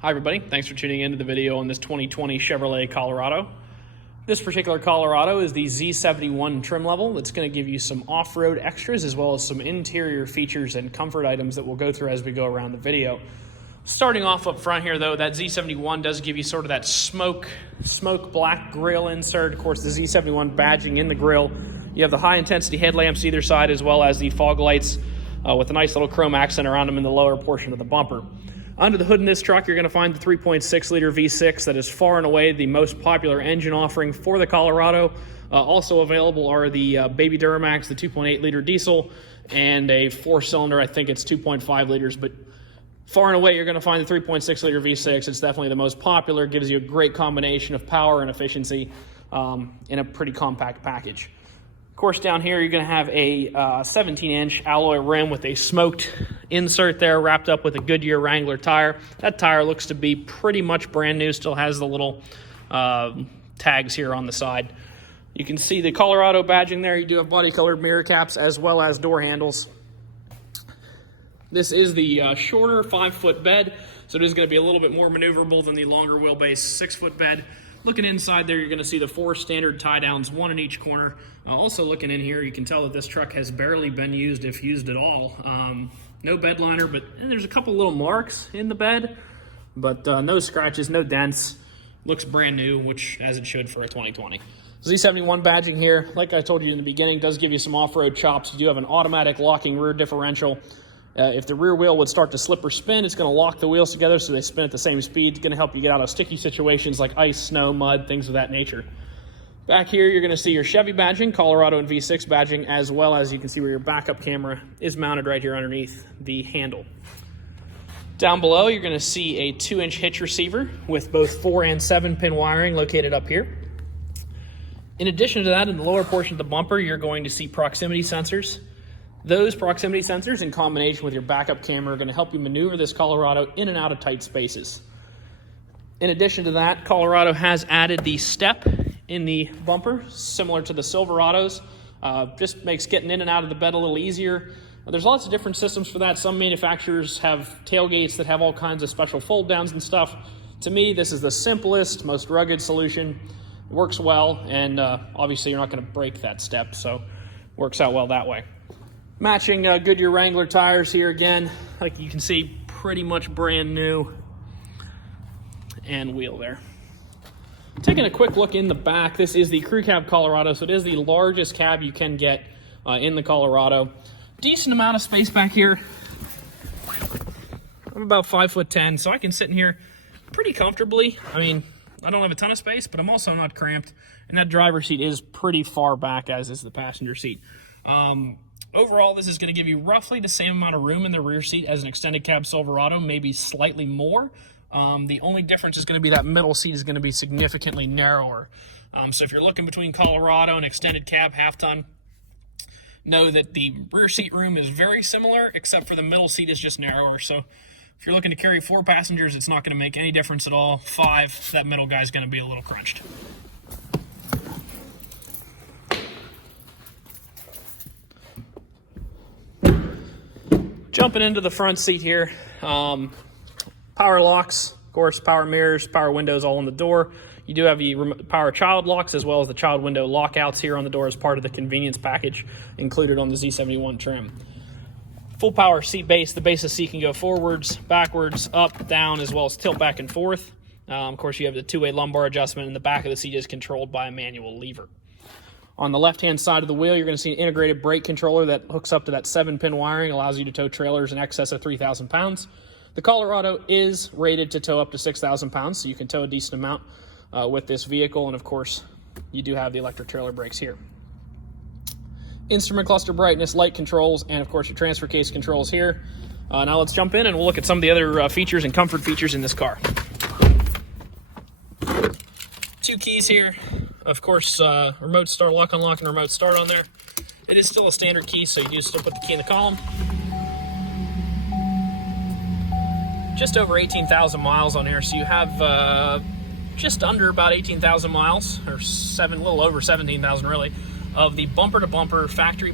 Hi everybody, thanks for tuning into the video on this 2020 Chevrolet Colorado. This particular Colorado is the Z71 trim level. That's going to give you some off-road extras as well as some interior features and comfort items that we'll go through as we go around the video. Starting off up front here though, that Z71 does give you sort of that smoke black grille insert. Of course, the Z71 badging in the grille. You have the high intensity headlamps either side as well as the fog lights with a nice little chrome accent around them in the lower portion of the bumper. Under the hood in this truck, you're going to find the 3.6 liter V6 that is far and away the most popular engine offering for the Colorado. Also available are the Baby Duramax, the 2.8 liter diesel, and a 4-cylinder, I think it's 2.5 liters, but far and away you're going to find the 3.6 liter V6. It's definitely the most popular, gives you a great combination of power and efficiency in a pretty compact package. Of course, down here you're going to have a 17-inch alloy rim with a smoked insert there wrapped up with a Goodyear Wrangler tire. That tire looks to be pretty much brand new, still has the little tags here on the side. You can see the Colorado badging there. You do have body-colored mirror caps as well as door handles. This is the shorter 5-foot bed, so it is going to be a little bit more maneuverable than the longer wheelbase 6-foot bed. Looking inside there, you're going to see the 4 standard tie downs, 1 in each corner. Also looking in here, you can tell that this truck has barely been used, if used at all. No bed liner, but there's a couple little marks in the bed, but no scratches, no dents. Looks brand new, which as it should for a 2020. Z71 badging here, like I told you in the beginning, does give you some off-road chops. You do have an automatic locking rear differential. If the rear wheel would start to slip or spin, it's going to lock the wheels together so they spin at the same speed. It's going to help you get out of sticky situations like ice, snow, mud, things of that nature. Back here, you're going to see your Chevy badging, Colorado and V6 badging, as well as you can see where your backup camera is mounted right here underneath the handle. Down below, you're going to see a 2-inch hitch receiver with both 4 and 7-pin wiring located up here. In addition to that, in the lower portion of the bumper, you're going to see proximity sensors. Those proximity sensors in combination with your backup camera are going to help you maneuver this Colorado in and out of tight spaces. In addition to that, Colorado has added the step in the bumper, similar to the Silverados. Just makes getting in and out of the bed a little easier. There's lots of different systems for that. Some manufacturers have tailgates that have all kinds of special fold downs and stuff. To me, this is the simplest, most rugged solution. It works well, and obviously you're not going to break that step, so it works out well that way. Matching Goodyear Wrangler tires here again, like you can see, pretty much brand new, and wheel there. Taking a quick look in the back, this is the Crew Cab Colorado, so it is the largest cab you can get in the Colorado. Decent amount of space back here. I'm about 5'10", so I can sit in here pretty comfortably. I mean, I don't have a ton of space, but I'm also not cramped, and that driver's seat is pretty far back, as is the passenger seat. Overall, this is going to give you roughly the same amount of room in the rear seat as an extended cab Silverado, maybe slightly more. The only difference is going to be that middle seat is going to be significantly narrower. So if you're looking between Colorado and extended cab half-ton, know that the rear seat room is very similar, except for the middle seat is just narrower. So if you're looking to carry 4 passengers, it's not going to make any difference at all. 5, that middle guy's going to be a little crunched. Jumping into the front seat here, power locks, of course, power mirrors, power windows all on the door. You do have the power child locks as well as the child window lockouts here on the door as part of the convenience package included on the Z71 trim. Full power seat base. The base of the seat can go forwards, backwards, up, down, as well as tilt back and forth. Of course, you have the 2-way lumbar adjustment, and the back of the seat is controlled by a manual lever. On the left-hand side of the wheel, you're going to see an integrated brake controller that hooks up to that 7-pin wiring, allows you to tow trailers in excess of 3,000 pounds. The Colorado is rated to tow up to 6,000 pounds, so you can tow a decent amount with this vehicle. And, of course, you do have the electric trailer brakes here. Instrument cluster brightness, light controls, and, of course, your transfer case controls here. Now let's jump in and we'll look at some of the other features and comfort features in this car. 2 keys here. Of course, remote start, lock unlock, and remote start on there. It is still a standard key, so you do still put the key in the column. Just over 18,000 miles on here, so you have just under about 18,000 miles, or a little over 17,000 really, of the bumper-to-bumper factory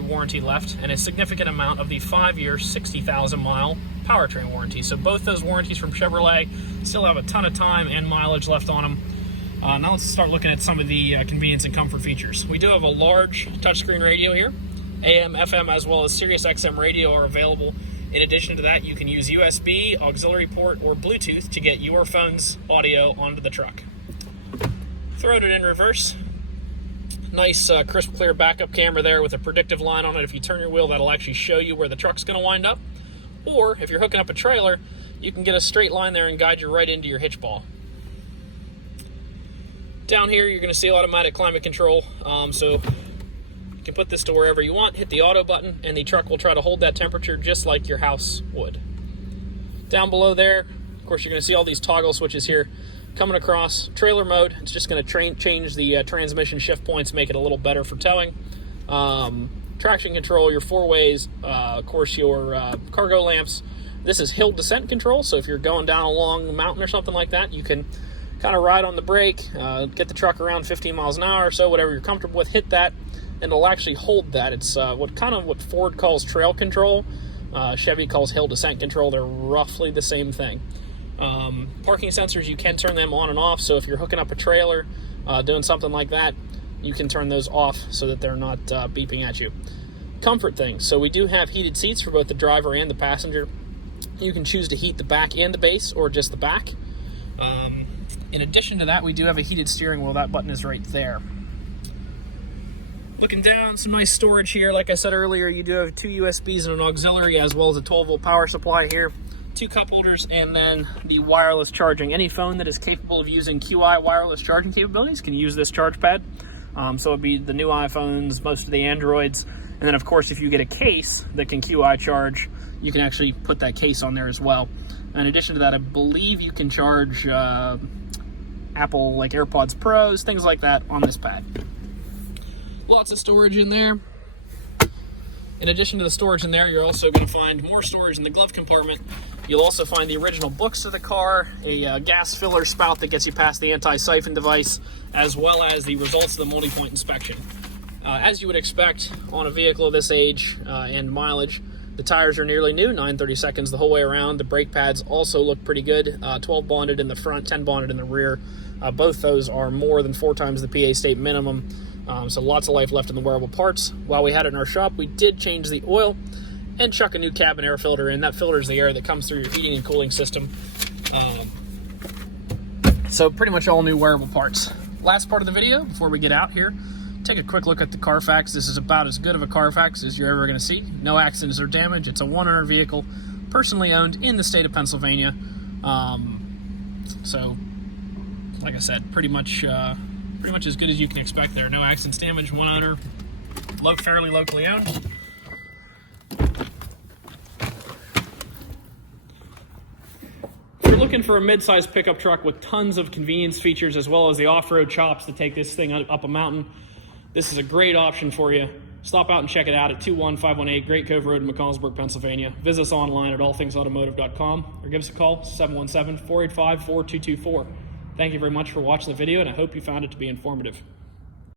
warranty left, and a significant amount of the 5-year, 60,000-mile powertrain warranty. So both those warranties from Chevrolet still have a ton of time and mileage left on them. Now let's start looking at some of the convenience and comfort features. We do have a large touchscreen radio here. AM, FM, as well as Sirius XM radio are available. In addition to that, you can use USB, auxiliary port, or Bluetooth to get your phone's audio onto the truck. Throwing it in reverse. Nice, crisp, clear backup camera there with a predictive line on it. If you turn your wheel, that'll actually show you where the truck's going to wind up. Or, if you're hooking up a trailer, you can get a straight line there and guide you right into your hitch ball. Down here, you're going to see automatic climate control. So you can put this to wherever you want, hit the auto button, and the truck will try to hold that temperature just like your house would. Down below there, of course, you're going to see all these toggle switches here. Coming across trailer mode, it's just going to change the transmission shift points, make it a little better for towing. Traction control, your 4-ways, of course your cargo lamps. This is hill descent control, so if you're going down a long mountain or something like that, you can kind of ride on the brake, get the truck around 15 miles an hour or so, whatever you're comfortable with, hit that, and it'll actually hold that. It's what Ford calls trail control, Chevy calls hill descent control. They're roughly the same thing. Parking sensors, you can turn them on and off, so if you're hooking up a trailer, doing something like that, you can turn those off so that they're not beeping at you. Comfort things, so we do have heated seats for both the driver and the passenger. You can choose to heat the back and the base, or just the back. In addition to that, we do have a heated steering wheel. That button is right there. Looking down, some nice storage here. Like I said earlier, you do have 2 USBs and an auxiliary, as well as a 12-volt power supply here. 2 cup holders, and then the wireless charging. Any phone that is capable of using QI wireless charging capabilities can use this charge pad. So it'd be the new iPhones, most of the Androids, and then of course if you get a case that can QI charge, you can actually put that case on there as well. In addition to that, I believe you can charge Apple like AirPods Pros, things like that on this pad. Lots of storage in there. In addition to the storage in there, you're also going to find more storage in the glove compartment. You'll also find the original books of the car, a gas filler spout that gets you past the anti-siphon device, as well as the results of the multi-point inspection. As you would expect on a vehicle of this age and mileage, the tires are nearly new, 9/32 the whole way around. The brake pads also look pretty good, 12 bonded in the front, 10 bonded in the rear. Both those are more than 4 times the PA state minimum. So lots of life left in the wearable parts. While we had it in our shop, we did change the oil and chuck a new cabin air filter in. That filters the air that comes through your heating and cooling system. So pretty much all new wearable parts. Last part of the video, before we get out here, take a quick look at the CarFax. This is about as good of a CarFax as you're ever going to see. No accidents or damage. It's a one-owner vehicle, personally owned in the state of Pennsylvania. So, like I said, pretty much as good as you can expect there. No accidents, damage, one owner, fairly locally owned. If you're looking for a mid-size pickup truck with tons of convenience features, as well as the off-road chops to take this thing up a mountain, this is a great option for you. Stop out and check it out at 21518 Great Cove Road in McCallsburg, Pennsylvania. Visit us online at allthingsautomotive.com or give us a call, 717-485-4224. Thank you very much for watching the video, and I hope you found it to be informative.